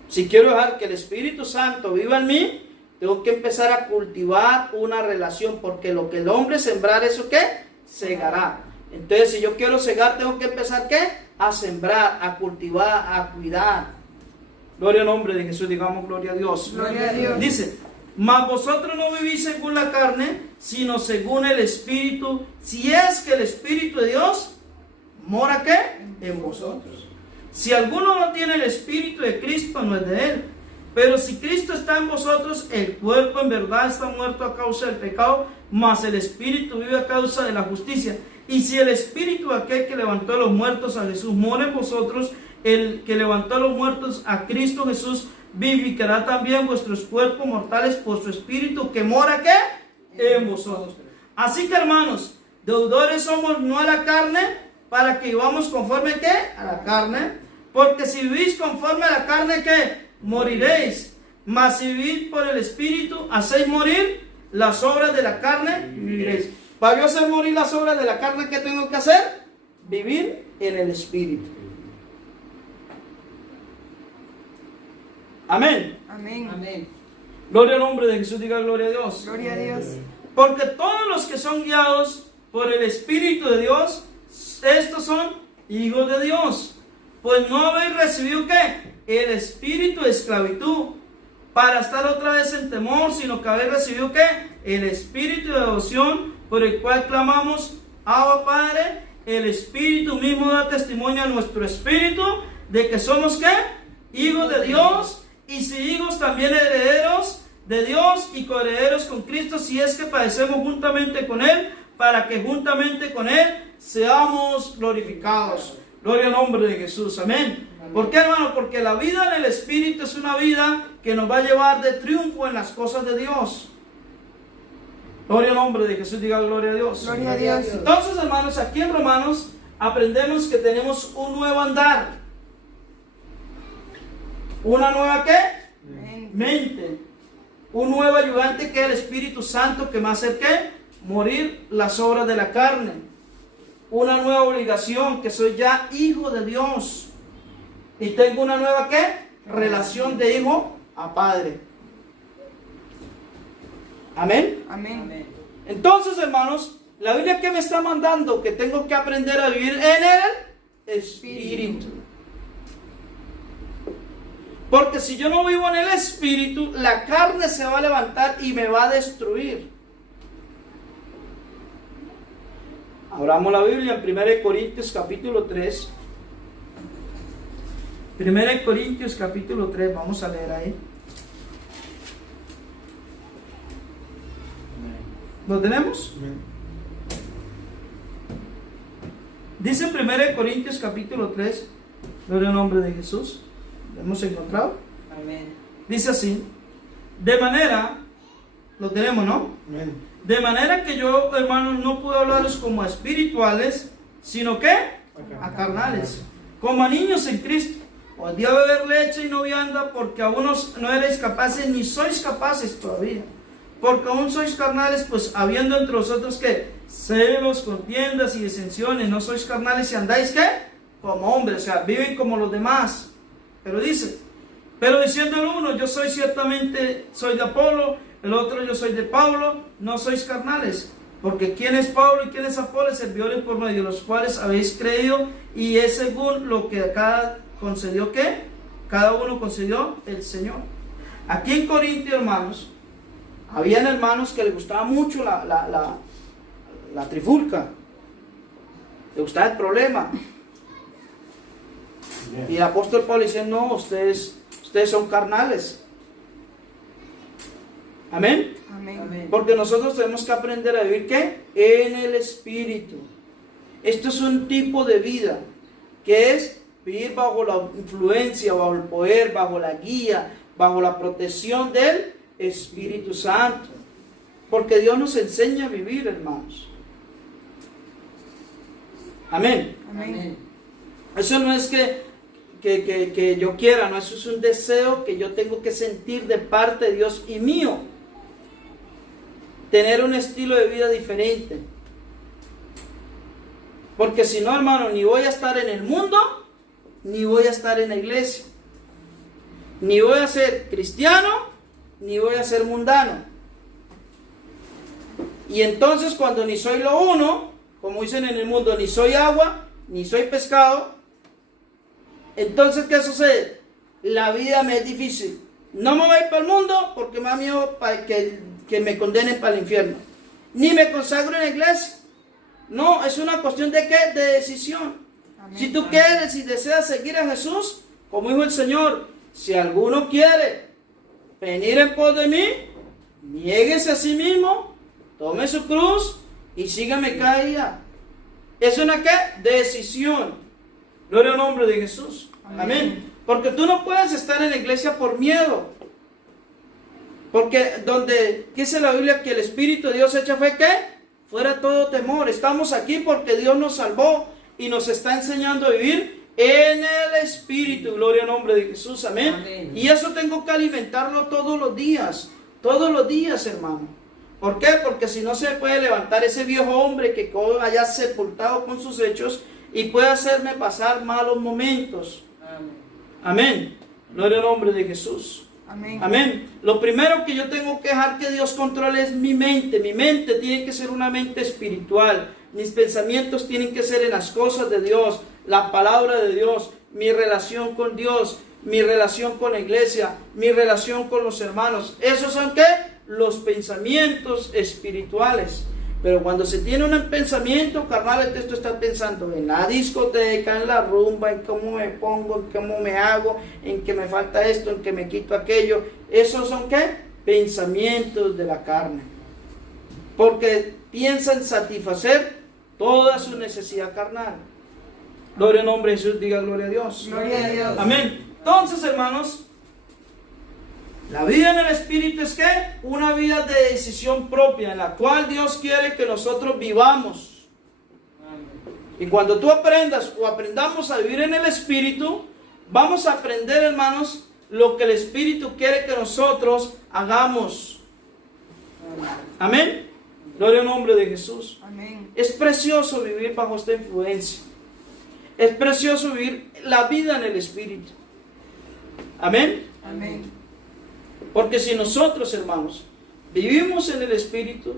Si quiero dejar que el Espíritu Santo viva en mí, tengo que empezar a cultivar una relación, porque lo que el hombre sembrar, ¿eso qué? Segará. Entonces, si yo quiero segar, tengo que empezar ¿qué? A sembrar, a cultivar, a cuidar. Gloria al nombre de Jesús, digamos gloria a Dios. Gloria a Dios. Dice, mas vosotros no vivís según la carne, sino según el Espíritu, si es que el Espíritu de Dios mora ¿qué? En vosotros. Si alguno no tiene el Espíritu de Cristo, no es de él. Pero si Cristo está en vosotros, el cuerpo en verdad está muerto a causa del pecado, mas el Espíritu vive a causa de la justicia. Y si el Espíritu de aquel que levantó a los muertos a Jesús mora en vosotros, el que levantó a los muertos a Cristo Jesús vivificará también vuestros cuerpos mortales por su Espíritu que mora ¿qué? En vosotros. Así que, hermanos, deudores somos no a la carne, para que vivamos conforme ¿qué? A la carne. Porque si vivís conforme a la carne, ¿qué? Moriréis. Mas si vivís por el Espíritu, hacéis morir las obras de la carne, viviréis. Para yo hacer morir las obras de la carne, ¿qué tengo que hacer? Vivir en el Espíritu. Amén. Amén. Amén. Gloria al nombre de Jesús, diga gloria a Dios. Gloria a Dios. Porque todos los que son guiados por el Espíritu de Dios, estos son hijos de Dios. Pues no habéis recibido ¿qué? El espíritu de esclavitud para estar otra vez en temor, sino que habéis recibido ¿qué? El espíritu de adopción, por el cual clamamos, Abba Padre. El Espíritu mismo da testimonio a nuestro espíritu de que somos ¿qué? Hijos de Dios, y si hijos también herederos de Dios y coherederos con Cristo, si es que padecemos juntamente con Él, para que juntamente con Él seamos glorificados. Gloria al nombre de Jesús, amén. ¿Por qué, hermano? Porque la vida en el Espíritu es una vida que nos va a llevar de triunfo en las cosas de Dios. Gloria al nombre de Jesús, diga gloria a Dios. Gloria a Dios. Entonces, hermanos, aquí en Romanos aprendemos que tenemos un nuevo andar. ¿Una nueva qué? Amén. Mente. Un nuevo ayudante que es el Espíritu Santo que me hace ¿qué? Morir las obras de la carne. Una nueva obligación que soy ya hijo de Dios. Y tengo una nueva ¿qué? Relación de hijo a padre. Amén. Amén. Amén. Entonces, hermanos, la Biblia que me está mandando que tengo que aprender a vivir en el Espíritu. Porque si yo no vivo en el Espíritu, la carne se va a levantar y me va a destruir. Abramos la Biblia en 1 Corintios capítulo 3. 1 Corintios capítulo 3, vamos a leer ahí. ¿Lo tenemos? Amén. Dice 1 Corintios capítulo 3, gloria al nombre de Jesús. ¿Lo hemos encontrado? Amén. Dice así, de manera, lo tenemos, ¿no? Amén. De manera que yo, hermanos, no puedo hablaros como a espirituales, sino que a carnales, como a niños en Cristo. Os di a beber leche y no vianda, porque aún no erais capaces, ni sois capaces todavía. Porque aún sois carnales, pues habiendo entre vosotros que celos, contiendas y disensiones, no sois carnales y andáis ¿qué? Como hombres, o sea, viven como los demás. Pero dice, pero diciendo el uno, yo soy ciertamente, soy de Apolo, el otro yo soy de Pablo, no sois carnales. Porque quién es Pablo y quién es Apolo, servidores por medio de los cuales habéis creído, y es según lo que cada concedió ¿qué? Cada uno concedió el Señor. Aquí en Corintio, hermanos, habían hermanos que les gustaba mucho la trifulca, les gustaba el problema. Y el apóstol Pablo dice, no, ustedes son carnales. Amén. Amén. Amén. Porque nosotros tenemos que aprender a vivir ¿qué? En el Espíritu. Esto es un tipo de vida que es vivir bajo la influencia, bajo el poder, bajo la guía, bajo la protección del Espíritu Santo. Porque Dios nos enseña a vivir, hermanos. Amén. Amén. Eso no es que yo quiera, no, eso es un deseo que yo tengo que sentir de parte de Dios y mío. Tener un estilo de vida diferente. Porque si no, hermano, ni voy a estar en el mundo, ni voy a estar en la iglesia. Ni voy a ser cristiano, ni voy a ser mundano. Y entonces cuando ni soy lo uno, como dicen en el mundo, ni soy agua, ni soy pescado, entonces ¿qué sucede? La vida me es difícil. No me voy a ir para el mundo porque me da miedo para que me condenen para el infierno. Ni me consagro en la iglesia. No, es una cuestión de ¿qué? De decisión. Amén. Si tú quieres y deseas seguir a Jesús, como dijo el Señor, si alguno quiere venir en pos de mí, niéguese a sí mismo, tome su cruz y sígame cada día. Es una ¿qué? Decisión. Gloria al nombre de Jesús. Amén. Amén. Porque tú no puedes estar en la iglesia por miedo. Porque donde dice la Biblia que el Espíritu de Dios echa fe, ¿qué? Fuera todo temor. Estamos aquí porque Dios nos salvó y nos está enseñando a vivir en el Espíritu. Gloria al nombre de Jesús. Amén. Amén. Y eso tengo que alimentarlo todos los días. Todos los días, hermano. ¿Por qué? Porque si no se puede levantar ese viejo hombre que haya sepultado con sus hechos y puede hacerme pasar malos momentos. Amén. Amén. Gloria al nombre de Jesús. Amén. Amén. Lo primero que yo tengo que dejar que Dios controle es mi mente. Mi mente tiene que ser una mente espiritual. Mis pensamientos tienen que ser en las cosas de Dios, la palabra de Dios, mi relación con Dios, mi relación con la iglesia, mi relación con los hermanos. ¿Esos son qué? Los pensamientos espirituales. Pero cuando se tiene un pensamiento carnal, esto está pensando en la discoteca, en la rumba, en cómo me pongo, en cómo me hago, en que me falta esto, en que me quito aquello. ¿Esos son qué? Pensamientos de la carne. Porque piensan satisfacer toda su necesidad carnal. Gloria al nombre de Jesús, diga gloria a Dios. Gloria a Dios. Amén. Entonces, hermanos, la vida en el Espíritu es que una vida de decisión propia, en la cual Dios quiere que nosotros vivamos. Y cuando tú aprendas o aprendamos a vivir en el Espíritu, vamos a aprender, hermanos, lo que el Espíritu quiere que nosotros hagamos. Amén. Gloria al nombre de Jesús. Amén. Es precioso vivir bajo esta influencia. Es precioso vivir la vida en el Espíritu. Amén. Amén. Porque si nosotros, hermanos, vivimos en el Espíritu,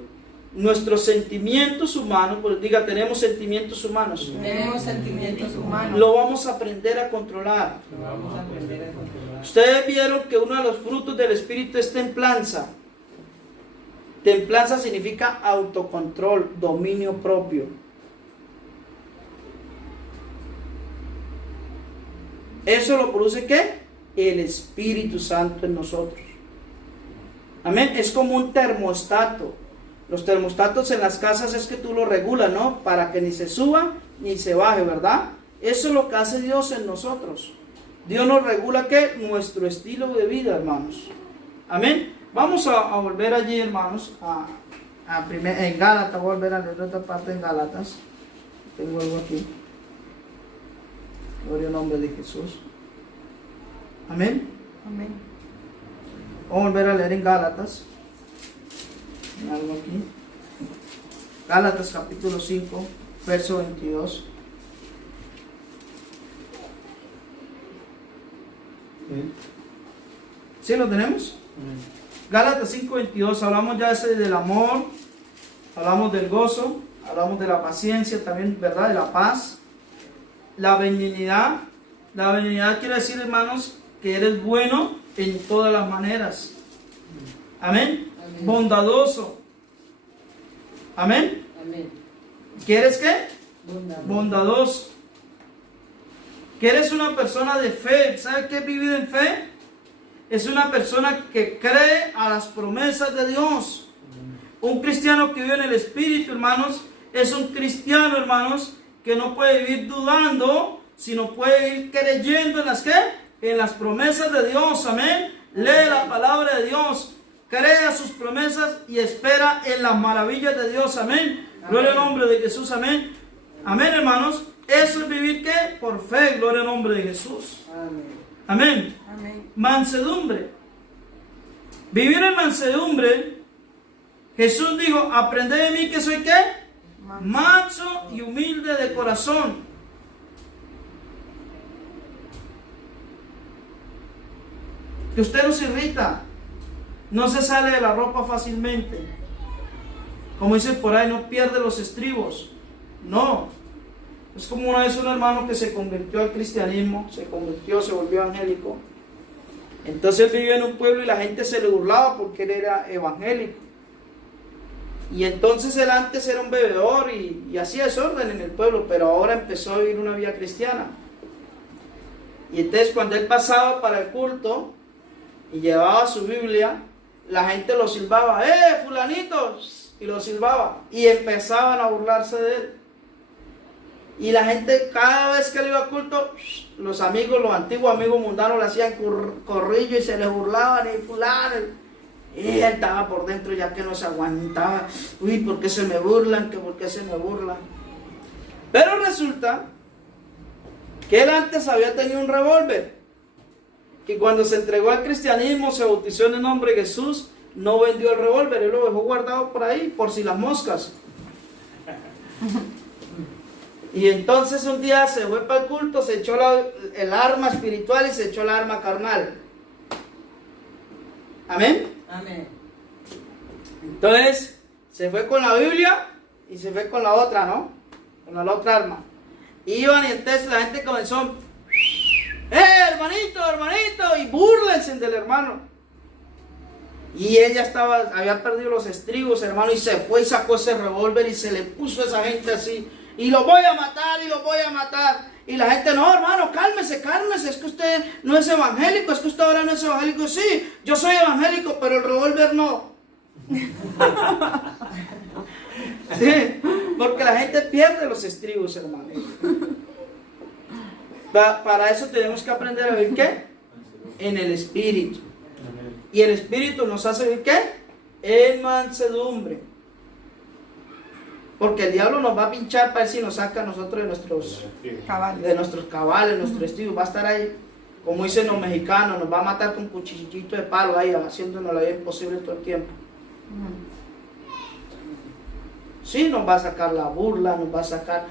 nuestros sentimientos humanos, pues diga, tenemos sentimientos humanos, Tenemos sentimientos humanos. lo vamos a aprender a controlar. Lo vamos a aprender a controlar. Ustedes vieron que uno de los frutos del Espíritu es templanza. Templanza significa autocontrol, dominio propio. Eso lo produce ¿qué? El Espíritu Santo en nosotros. Amén. Es como un termostato. Los termostatos en las casas es que tú lo regulas, ¿no? Para que ni se suba ni se baje, ¿verdad? Eso es lo que hace Dios en nosotros. Dios nos regula ¿qué? Nuestro estilo de vida, hermanos. Amén. Vamos a volver allí, hermanos, en Gálatas. Voy a volver a leer otra parte en Gálatas. Tengo algo aquí. Gloria al nombre de Jesús. Amén. Amén. Vamos a volver a leer en Gálatas. Algo aquí. Gálatas capítulo 5, verso 22. ¿Sí lo tenemos? Gálatas 5, 22. Hablamos ya del amor, hablamos del gozo, hablamos de la paciencia también, ¿verdad? De la paz, la benignidad. La benignidad quiere decir, hermanos, que eres bueno en todas las maneras. Amén. Amén. Bondadoso. Amén. Amén. ¿Que eres qué? Bondadoso. Bondadoso. Que eres una persona de fe. ¿Sabe qué es vivir en fe? Es una persona que cree a las promesas de Dios. Un cristiano que vive en el Espíritu, hermanos, es un cristiano, hermanos, que no puede vivir dudando, sino puede ir creyendo en las ¿qué? En las promesas de Dios. Amén. Lee la palabra de Dios, cree a sus promesas y espera en las maravillas de Dios. Amén. Gloria al nombre de Jesús. Amén. Amén, hermanos. Eso es vivir ¿qué? Por fe. Gloria al nombre de Jesús. Amén. Amén. Amén. Mansedumbre. Vivir en mansedumbre. Jesús dijo, aprended de mí que soy ¿qué? Manso y humilde de corazón. Que usted no se irrita, no se sale de la ropa fácilmente. Como dicen por ahí, no pierde los estribos. No. Es como una vez un hermano que se convirtió al cristianismo, se volvió evangélico. Entonces él vivía en un pueblo y la gente se le burlaba porque él era evangélico. Y entonces él antes era un bebedor y hacía desorden en el pueblo, pero ahora empezó a vivir una vida cristiana. Y entonces cuando él pasaba para el culto y llevaba su Biblia, la gente lo silbaba, fulanitos, y lo silbaba, y empezaban a burlarse de él. Y la gente, cada vez que él iba a culto, los amigos, los antiguos amigos mundanos le hacían corrillo y se le burlaban y fulano. Y él estaba por dentro ya que no se aguantaba. Uy, ¿por qué se me burlan? ¿Por qué se me burlan? Pero resulta que él antes había tenido un revólver. Y cuando se entregó al cristianismo, se bautizó en el nombre de Jesús, no vendió el revólver, él lo dejó guardado por ahí, por si las moscas. Y entonces un día se fue para el culto, se echó el arma espiritual y se echó el arma carnal. Amén. Amén. Entonces se fue con la Biblia y se fue con la otra, ¿no? Con la otra arma. Iban y entonces la gente comenzó, hermanito, hermanito, y búrlense del hermano. Y ella había perdido los estribos, hermano, y se fue y sacó ese revólver y se le puso a esa gente así. Y lo voy a matar, y lo voy a matar. Y la gente, no, hermano, cálmese, cálmese. Es que usted no es evangélico, es que usted ahora no es evangélico. Sí, yo soy evangélico, pero el revólver no. Sí. Porque la gente pierde los estribos, hermanos. Para eso tenemos que aprender a vivir ¿qué? En el Espíritu. Y el Espíritu nos hace vivir ¿qué? En mansedumbre. Porque el diablo nos va a pinchar para ver si nos saca a nosotros de nuestros cabales, nuestros estribos. Va a estar ahí, como dicen los mexicanos, nos va a matar con un cuchillito de palo ahí, haciéndonos la vida imposible todo el tiempo. Sí, nos va a sacar la burla, nos va a sacar,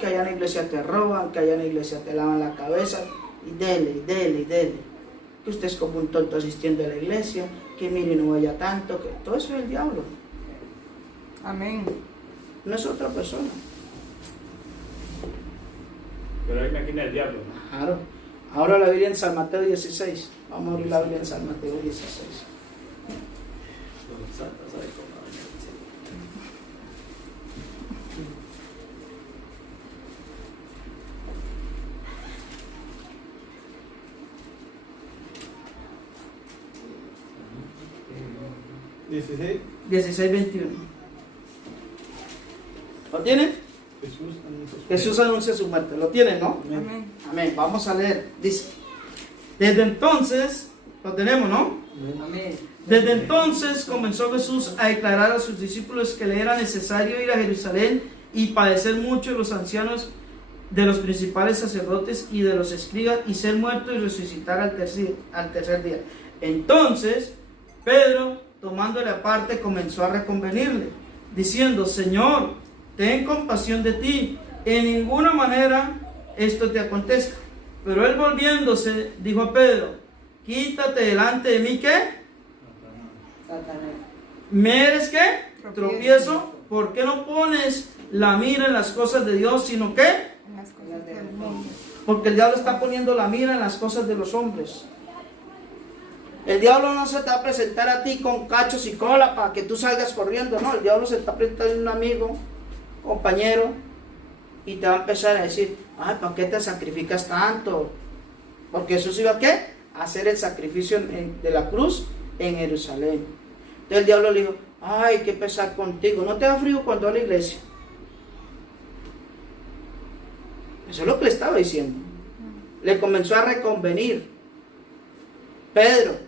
que allá en la iglesia te roban, que allá en la iglesia te lavan la cabeza, y dele. Que usted es como un tonto asistiendo a la iglesia, que mire no vaya tanto, que todo eso es el diablo. Amén. No es otra persona. Pero hay máquina del diablo, ¿no? Claro. Ahora la Biblia en San Mateo 16. Vamos a abrir la Biblia en San Mateo 16. ¿16? 16:21. ¿Lo tienen? Jesús anuncia su muerte. ¿Lo tienen, no? Amén. Amén. Vamos a leer. Dice: desde entonces, lo tenemos, ¿no? Amén. Desde entonces comenzó Jesús a declarar a sus discípulos que le era necesario ir a Jerusalén y padecer mucho de los ancianos, de los principales sacerdotes y de los escribas, y ser muerto y resucitar al tercer día. Entonces Pedro, tomándole aparte, comenzó a reconvenirle, diciendo: Señor, ten compasión de ti, en ninguna manera esto te acontezca. Pero él, volviéndose, dijo a Pedro: quítate delante de mí, ¿qué? Satanás. ¿Me eres qué? Tropiezo. ¿Por qué no pones la mira en las cosas de Dios, sino qué? En las cosas del mundo. Porque el diablo está poniendo la mira en las cosas de los hombres. El diablo no se te va a presentar a ti con cachos y cola para que tú salgas corriendo, no. El diablo se está presentando a un amigo, compañero, y te va a empezar a decir: ¿para qué te sacrificas tanto? Porque Jesús iba a ¿qué? A hacer el sacrificio de la cruz en Jerusalén. Entonces el diablo le dijo: qué pesar contigo, ¿no te da frío cuando va a la iglesia? Eso es lo que le estaba diciendo. Le comenzó a reconvenir. Pedro.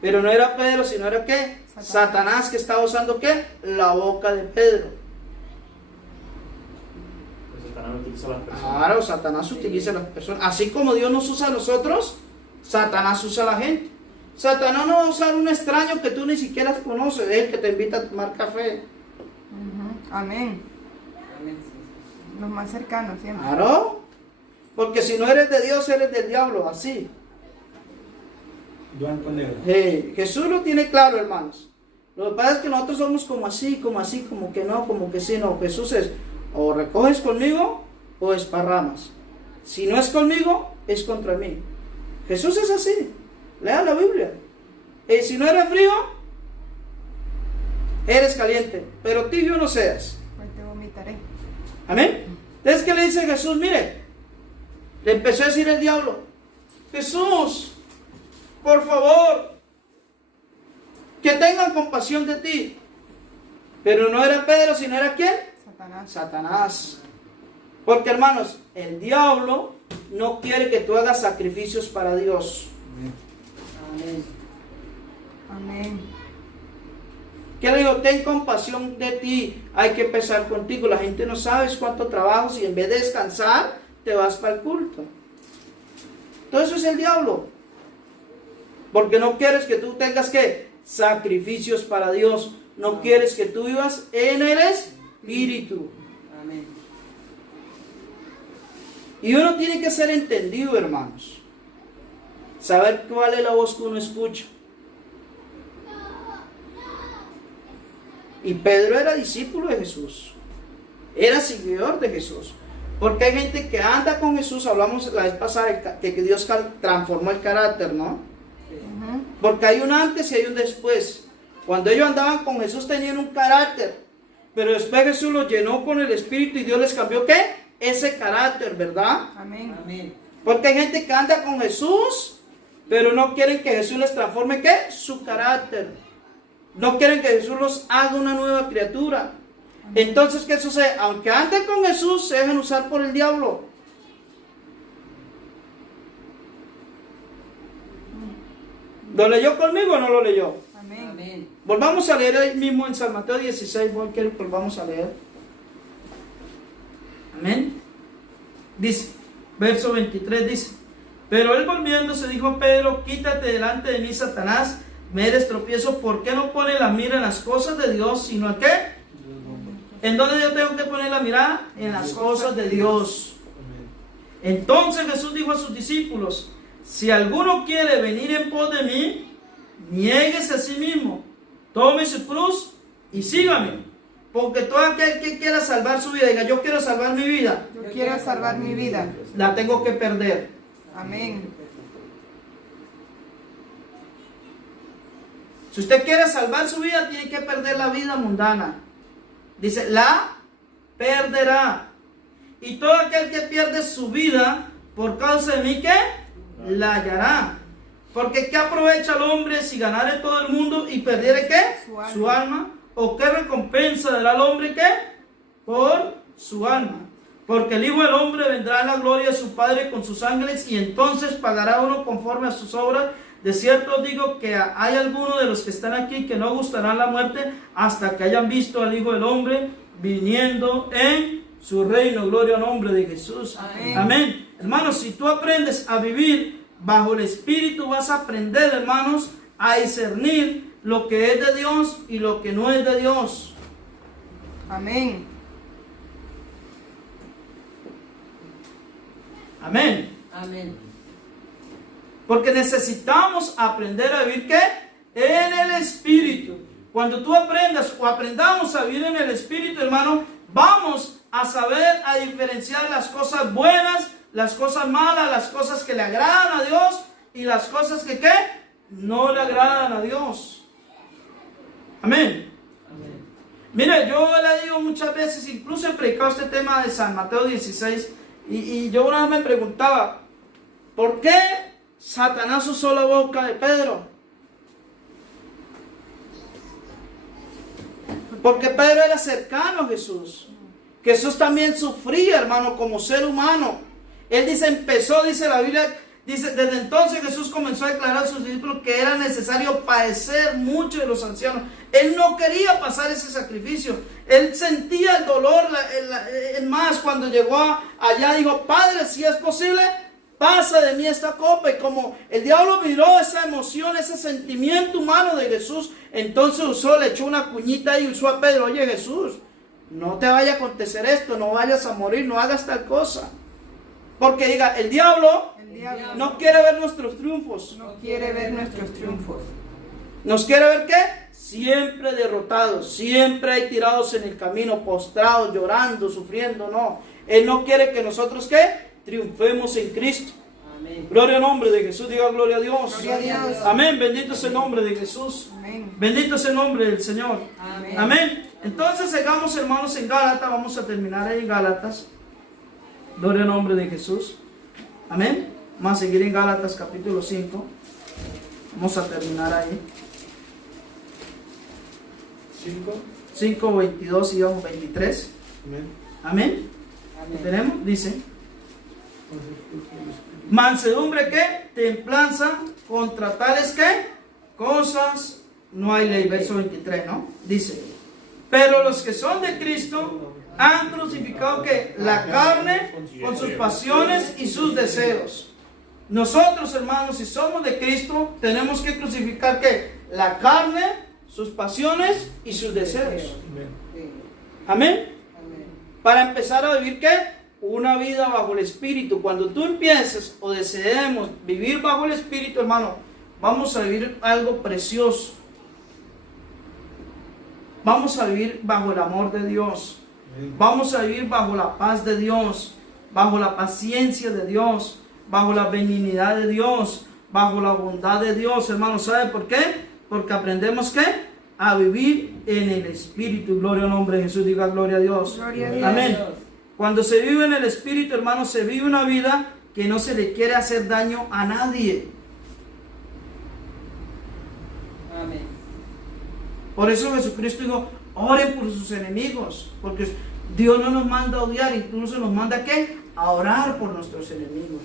Pero no era Pedro, sino era ¿qué? Satanás, que estaba usando ¿qué? La boca de Pedro. Pues Satanás utiliza a las personas. Claro, Satanás utiliza a las personas. Así como Dios nos usa a nosotros, Satanás usa a la gente. Satanás no va a usar un extraño que tú ni siquiera conoces, es el que te invita a tomar café. Amén. Los más cercanos siempre. Claro. Porque si no eres de Dios, eres del diablo, así. Blanco negro. Jesús lo tiene claro, hermanos. Lo que pasa es que nosotros somos como así, como que no, como que sí, no. Jesús es: o recoges conmigo o esparramas. Si no es conmigo, es contra mí. Jesús es así. Lea la Biblia. Si no eres frío, eres caliente, pero tibio no seas. Pues te vomitaré. Amén. Entonces, ¿qué le dice Jesús? Mire, le empezó a decir el diablo: Jesús, por favor, que tengan compasión de ti. Pero no era Pedro, sino era ¿quién? Satanás. Satanás. Porque, hermanos, el diablo no quiere que tú hagas sacrificios para Dios. Amén. Amén. ¿Qué le digo? Ten compasión de ti, hay que empezar contigo. La gente no sabe cuánto trabajo, si en vez de descansar te vas para el culto. Todo eso es el diablo. Porque no quieres que tú tengas que sacrificios para Dios. No quieres que tú vivas en el Espíritu. Amén. Y uno tiene que ser entendido, hermanos. Saber cuál es la voz que uno escucha. Y Pedro era discípulo de Jesús. Era seguidor de Jesús. Porque hay gente que anda con Jesús. Hablamos la vez pasada de que Dios transformó el carácter, ¿no? Porque hay un antes y hay un después. Cuando ellos andaban con Jesús tenían un carácter. Pero después Jesús los llenó con el Espíritu y Dios les cambió ¿qué? Ese carácter, ¿verdad? Amén. Amén. Porque hay gente que anda con Jesús, pero no quieren que Jesús les transforme ¿qué? Su carácter. No quieren que Jesús los haga una nueva criatura. Entonces, ¿qué sucede? Aunque ande con Jesús, se dejan usar por el diablo. ¿Lo leyó conmigo o no lo leyó? Amén. Amén. Volvamos a leer ahí mismo en San Mateo 16, quiero que volvamos a leer. Amén. Dice, verso 23 dice, pero él volviéndose dijo a Pedro, quítate delante de mí, Satanás, me eres tropiezo, ¿por qué no pone la mira en las cosas de Dios, sino en qué? ¿En dónde yo tengo que poner la mirada? En las cosas de Dios. Entonces Jesús dijo a sus discípulos, si alguno quiere venir en pos de mí, niéguese a sí mismo, tome su cruz y sígame. Porque todo aquel que quiera salvar su vida, diga, yo quiero salvar mi vida, Yo quiero salvar mi vida. la tengo que perder. Amén. Si usted quiere salvar su vida, tiene que perder la vida mundana. Dice, la perderá. Y todo aquel que pierde su vida por causa de mí, ¿qué? La hallará. Porque ¿qué aprovecha el hombre si ganare todo el mundo y perdiere qué? Su alma. ¿O qué recompensa dará al hombre qué? Por su alma. Porque el Hijo del Hombre vendrá en la gloria de su Padre con sus ángeles y entonces pagará uno conforme a sus obras. De cierto os digo que hay algunos de los que están aquí que no gustarán la muerte hasta que hayan visto al Hijo del Hombre viniendo en su reino. Gloria al nombre de Jesús. Amén. Amén. Hermanos, si tú aprendes a vivir bajo el Espíritu, vas a aprender, hermanos, a discernir lo que es de Dios y lo que no es de Dios. Amén. Amén. Amén. Porque necesitamos aprender a vivir ¿qué? En el Espíritu. Cuando tú aprendas o aprendamos a vivir en el Espíritu, hermano, vamos a saber a diferenciar las cosas buenas, las cosas malas, las cosas que le agradan a Dios y las cosas que ¿qué? No le agradan a Dios. Amén. Amén. Mire, yo le digo muchas veces, incluso he predicado este tema de San Mateo 16, y yo una vez me preguntaba, ¿por qué Satanás usó la boca de Pedro? Porque Pedro era cercano a Jesús. Jesús también sufría, hermano, como ser humano. Él dice la Biblia, dice, desde entonces Jesús comenzó a declarar a sus discípulos que era necesario padecer mucho de los ancianos. Él no quería pasar ese sacrificio. Él sentía el dolor. Es más, cuando llegó allá dijo, Padre, si es posible, pasa de mí esta copa. Y como el diablo miró esa emoción, ese sentimiento humano de Jesús, entonces le echó una cuñita y usó a Pedro. Oye, Jesús, no te vaya a acontecer esto, no vayas a morir, no hagas tal cosa. Porque diga, el diablo no quiere ver nuestros triunfos. No quiere ver nuestros triunfos. ¿Nos quiere ver qué? Siempre derrotados, siempre ahí tirados en el camino, postrados, llorando, sufriendo. No, Él no quiere que nosotros ¿qué? Triunfemos en Cristo. Amén. Gloria al nombre de Jesús, diga gloria a Dios. Gloria a Dios. Amén, bendito es el nombre de Jesús. Amén. Bendito es el nombre del Señor. Amén. Amén. Entonces sigamos, hermanos, en Gálatas. Vamos a terminar ahí en Gálatas. Gloria al nombre de Jesús. Amén. Vamos a seguir en Gálatas capítulo 5. Vamos a terminar ahí. 5, 22 y vamos 23. Amén. ¿Lo Amén. tenemos? Dice. Mansedumbre ¿qué? Templanza, contra tales ¿qué? Cosas no hay ley. Verso 23, ¿no? Dice, pero los que son de Cristo han crucificado ¿qué? La carne con sus pasiones y sus deseos. Nosotros, hermanos, si somos de Cristo, tenemos que crucificar ¿qué? La carne, sus pasiones y sus deseos. Sí. Amén. Amén. Para empezar a vivir ¿qué? Una vida bajo el Espíritu. Cuando tú empieces o deseemos vivir bajo el Espíritu, hermano, vamos a vivir algo precioso. Vamos a vivir bajo el amor de Dios. Vamos a vivir bajo la paz de Dios, bajo la paciencia de Dios, bajo la benignidad de Dios, bajo la bondad de Dios, hermano. ¿Sabe por qué? Porque aprendemos ¿qué? A vivir en el Espíritu. Gloria al nombre de Jesús, diga gloria a Dios. Gloria a Dios. Amén. Cuando se vive en el Espíritu, hermano, se vive una vida que no se le quiere hacer daño a nadie. Amén. Por eso Jesucristo dijo, Oren por sus enemigos, porque Dios no nos manda a odiar, incluso nos manda ¿a qué? A orar por nuestros enemigos,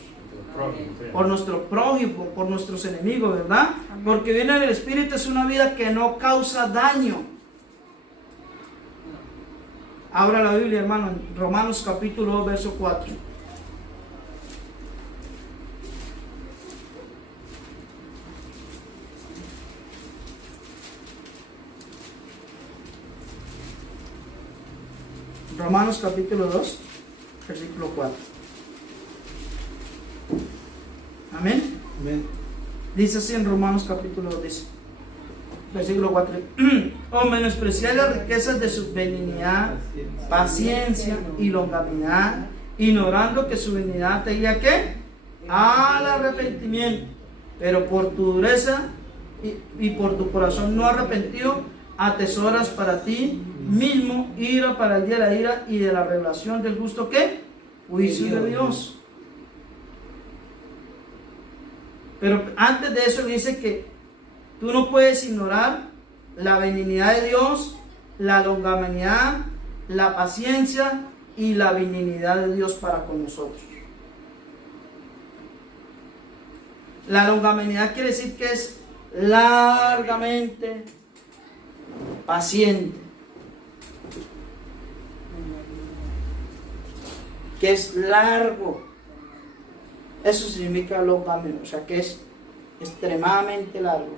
por nuestro prójimo, por nuestros enemigos, ¿verdad? Porque viene del Espíritu, es una vida que no causa daño. Abra la Biblia, hermano, en Romanos capítulo 2, verso 4. Romanos capítulo 2, versículo 4. Amén. Amén. Dice así en Romanos capítulo 2, dice, versículo 4. O menospreciar las riquezas de su benignidad, paciencia y longanimidad, ignorando que su benignidad te guía ¿qué? Al arrepentimiento. Pero por tu dureza y por tu corazón no arrepentido, atesoras para ti mismo ira para el día de la ira y de la revelación del justo ¿qué? Juicio de Dios. Pero antes de eso dice que tú no puedes ignorar la benignidad de Dios, la longanimidad, la paciencia y la benignidad de Dios para con nosotros. La longanimidad quiere decir que es largamente paciente, que es largo. Eso significa longanimidad, o sea que es extremadamente largo.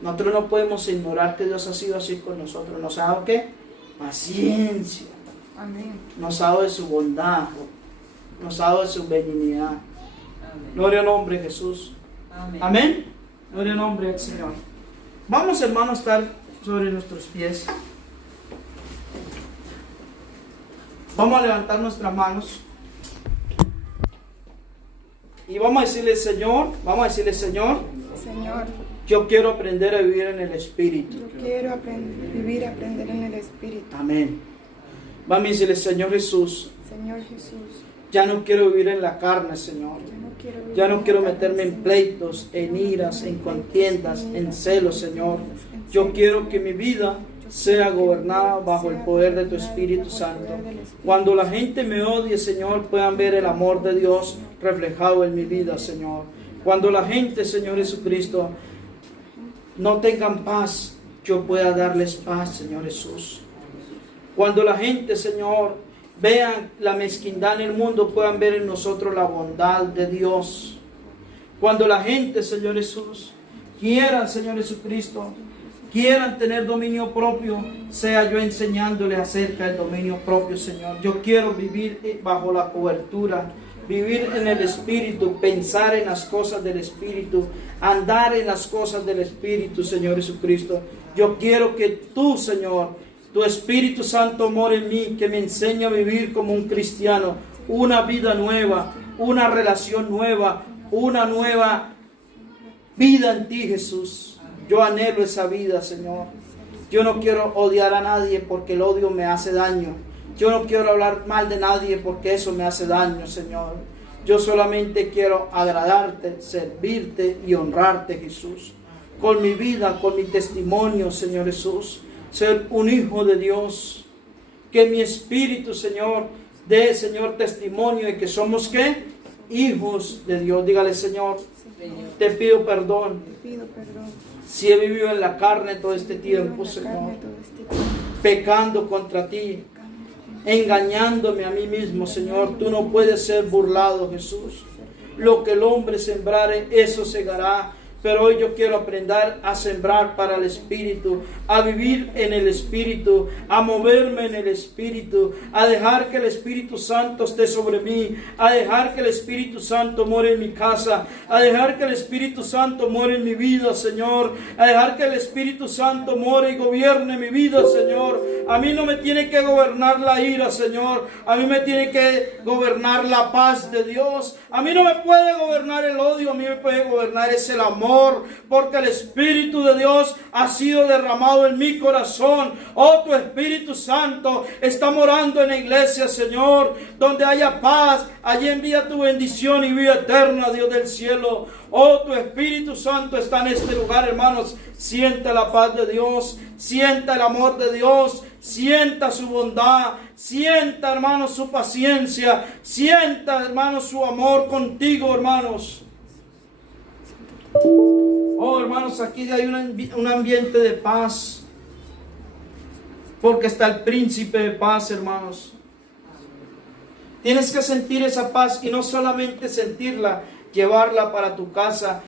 Nosotros no podemos ignorar que Dios ha sido así con nosotros. Nos ha dado ¿qué? Paciencia. Amén. Nos ha dado de su bondad. Nos ha dado de su benignidad. Gloria al nombre de Jesús. Amén. Gloria al nombre del Señor. Vamos, hermanos, a estar sobre nuestros pies. Vamos a levantar nuestras manos. Y vamos a decirle, Señor, Señor, yo quiero aprender a vivir en el Espíritu. yo quiero aprender en el Espíritu. Amén. Vamos a decirle, Señor Jesús, Señor Jesús, ya no quiero vivir en la carne, Señor. Ya no quiero meterme en Señor. pleitos, en iras, en contiendas, en celos, Señor. Yo quiero que mi vida sea gobernada bajo el poder de tu Espíritu Santo. Cuando la gente me odie, Señor, puedan ver el amor de Dios reflejado en mi vida, Señor. Cuando la gente, Señor Jesucristo, no tengan paz, yo pueda darles paz, Señor Jesús. Cuando la gente, Señor, vean la mezquindad en el mundo, puedan ver en nosotros la bondad de Dios. Cuando la gente, Señor Jesús, quieran, Señor Jesucristo, quieran tener dominio propio, sea yo enseñándoles acerca del dominio propio, Señor. Yo quiero vivir bajo la cobertura, vivir en el Espíritu, pensar en las cosas del Espíritu, andar en las cosas del Espíritu, Señor Jesucristo. Yo quiero que tú, Señor, tu Espíritu Santo more en mí, que me enseñe a vivir como un cristiano, una vida nueva, una relación nueva, una nueva vida en ti, Jesús. Yo anhelo esa vida, Señor. Yo no quiero odiar a nadie porque el odio me hace daño. Yo no quiero hablar mal de nadie porque eso me hace daño, Señor. Yo solamente quiero agradarte, servirte y honrarte, Jesús. Con mi vida, con mi testimonio, Señor Jesús. Ser un hijo de Dios. Que mi espíritu, Señor, dé, Señor, testimonio de que somos, ¿qué? Hijos de Dios. Dígale, Señor, te pido perdón. Te pido perdón. Si he vivido en la carne todo este tiempo, Señor, pecando contra ti, engañándome a mí mismo, Señor. Tú no puedes ser burlado, Jesús. Lo que el hombre sembrare, eso segará. Pero hoy yo quiero aprender a sembrar para el Espíritu, a vivir en el Espíritu, a moverme en el Espíritu, a dejar que el Espíritu Santo esté sobre mí, a dejar que el Espíritu Santo more en mi casa, a dejar que el Espíritu Santo more en mi vida, Señor, a dejar que el Espíritu Santo more y gobierne mi vida, Señor. A mí no me tiene que gobernar la ira, Señor, a mí me tiene que gobernar la paz de Dios. A mí no me puede gobernar el odio, a mí me puede gobernar es el amor amor, porque el Espíritu de Dios ha sido derramado en mi corazón. Oh, tu Espíritu Santo está morando en la iglesia, Señor. Donde haya paz, allí envía tu bendición y vida eterna, Dios del cielo. Oh, tu Espíritu Santo está en este lugar, hermanos. Sienta la paz de Dios, sienta el amor de Dios, sienta su bondad, sienta, hermanos, su paciencia, sienta, hermanos, su amor contigo, hermanos. Oh, hermanos, aquí hay un ambiente de paz, porque está el príncipe de paz, hermanos. Tienes que sentir esa paz y no solamente sentirla, llevarla para tu casa